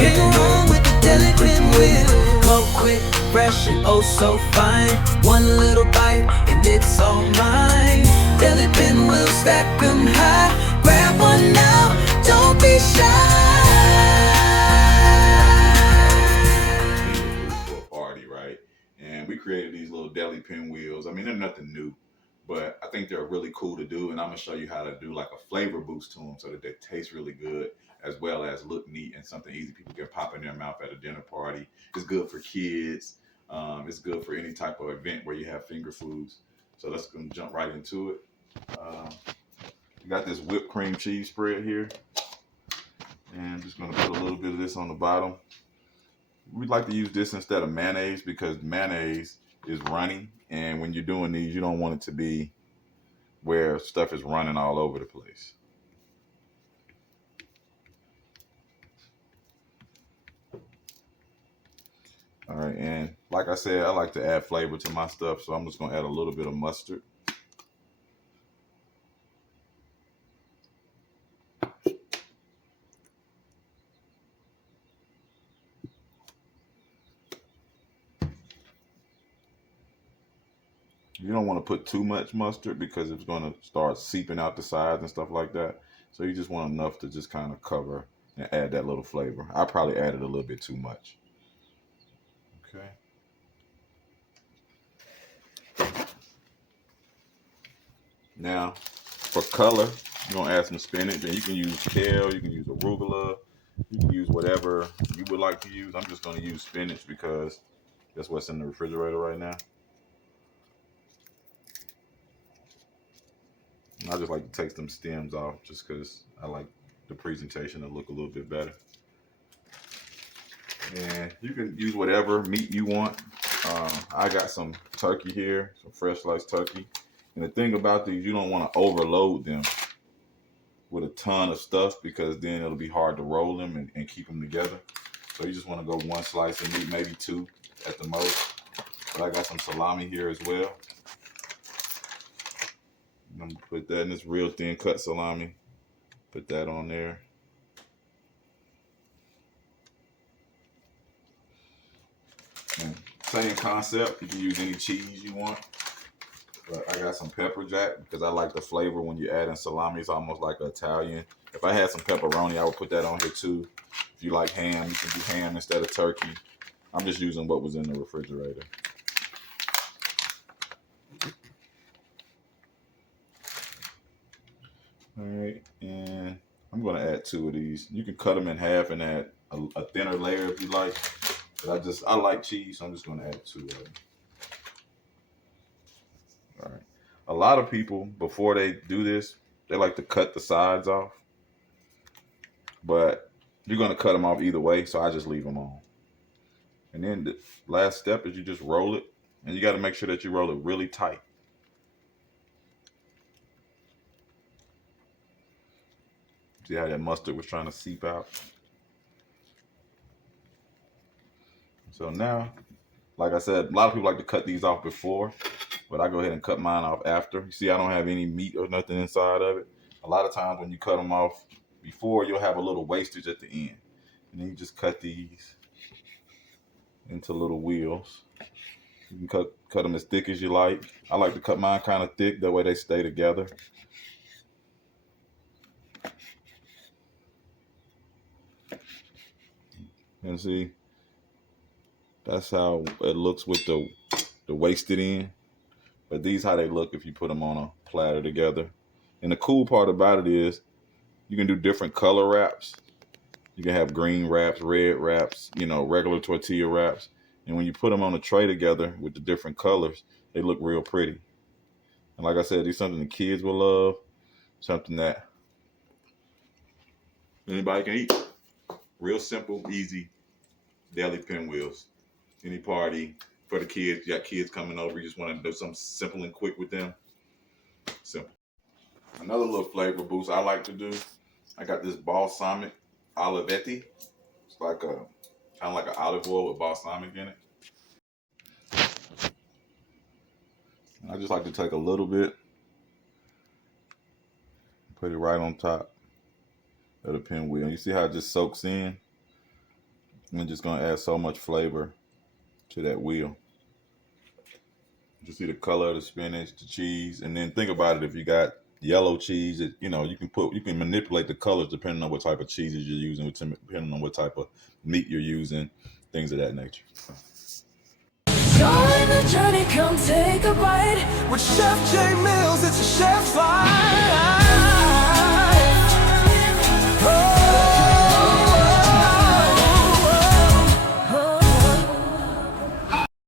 Can't go wrong with the Deli Pinwheels. Come quick, fresh, and oh so fine. One little bite and it's all mine. Deli Pinwheels, stack 'em high. Grab one now, don't be shy. For a party, right? And we created these little deli pinwheels. I mean, they're nothing new, but I think they're really cool to do. And I'm gonna show you how to do like a flavor boost to them so that they taste really good as well as look neat and something easy people can pop in their mouth at a dinner party. It's good for kids. It's good for any type of event where you have finger foods. So let's go jump right into it. We got this whipped cream cheese spread here. And I'm just gonna put a little bit of this on the bottom. We'd like to use this instead of mayonnaise because mayonnaise is runny. And when you're doing these, you don't want it to be where stuff is running all over the place. All right, and like I said, I like to add flavor to my stuff, so I'm just gonna add a little bit of mustard. You don't want to put too much mustard because it's going to start seeping out the sides and stuff like that. So you just want enough to just kind of cover and add that little flavor. I probably added a little bit too much. Okay. Now, for color, you're going to add some spinach. And you can use kale, you can use arugula, you can use whatever you would like to use. I'm just going to use spinach because that's what's in the refrigerator right now. I just like to take some stems off just because I like the presentation to look a little bit better. And you can use whatever meat you want. I got some turkey here, some fresh sliced turkey. And the thing about these, you don't want to overload them with a ton of stuff because then it'll be hard to roll them and keep them together. So you just want to go one slice of meat, maybe two at the most. But I got some salami here as well. I'm gonna put that in this real thin cut salami. Put that on there. And same concept. You can use any cheese you want. But I got some pepper jack because I like the flavor when you add in salami. It's almost like Italian. If I had some pepperoni, I would put that on here too. If you like ham, you can do ham instead of turkey. I'm just using what was in the refrigerator. All right, and I'm gonna add two of these. You can cut them in half and add a thinner layer if you like. But I like cheese, so I'm just gonna add two of them. All right. A lot of people, before they do this, they like to cut the sides off. But you're gonna cut them off either way, so I just leave them on. And then the last step is you just roll it, and you gotta make sure that you roll it really tight. See how that mustard was trying to seep out? So now, like I said, a lot of people like to cut these off before, but I go ahead and cut mine off after. You see I don't have any meat or nothing inside of it. A lot of times when you cut them off before, you'll have a little wastage at the end. And then you just cut these into little wheels. You can cut them as thick as you like. I like to cut mine kind of thick, that way they stay together. And see, that's how it looks with the wasted end. But these how they look if you put them on a platter together. And the cool part about it is you can do different color wraps. You can have green wraps, red wraps, you know, regular tortilla wraps. And when you put them on a tray together with the different colors, they look real pretty. And like I said, these something the kids will love, something that anybody can eat. Real simple, easy deli pinwheels. Any party for the kids, you got kids coming over, you just want to do something simple and quick with them. Simple. Another little flavor boost I like to do, I got this balsamic olivetti. It's like a kind of like an olive oil with balsamic in it. I just like to take a little bit, put it right on top of the pinwheel. You see how it just soaks in? I'm just gonna add so much flavor to that wheel. You see the color of the spinach, the cheese, and then think about it. If you got yellow cheese, you can manipulate the colors depending on what type of cheeses you're using, depending on what type of meat you're using, things of that nature. Join the journey, come take a bite with Chef J Mills. It's a chef's fire.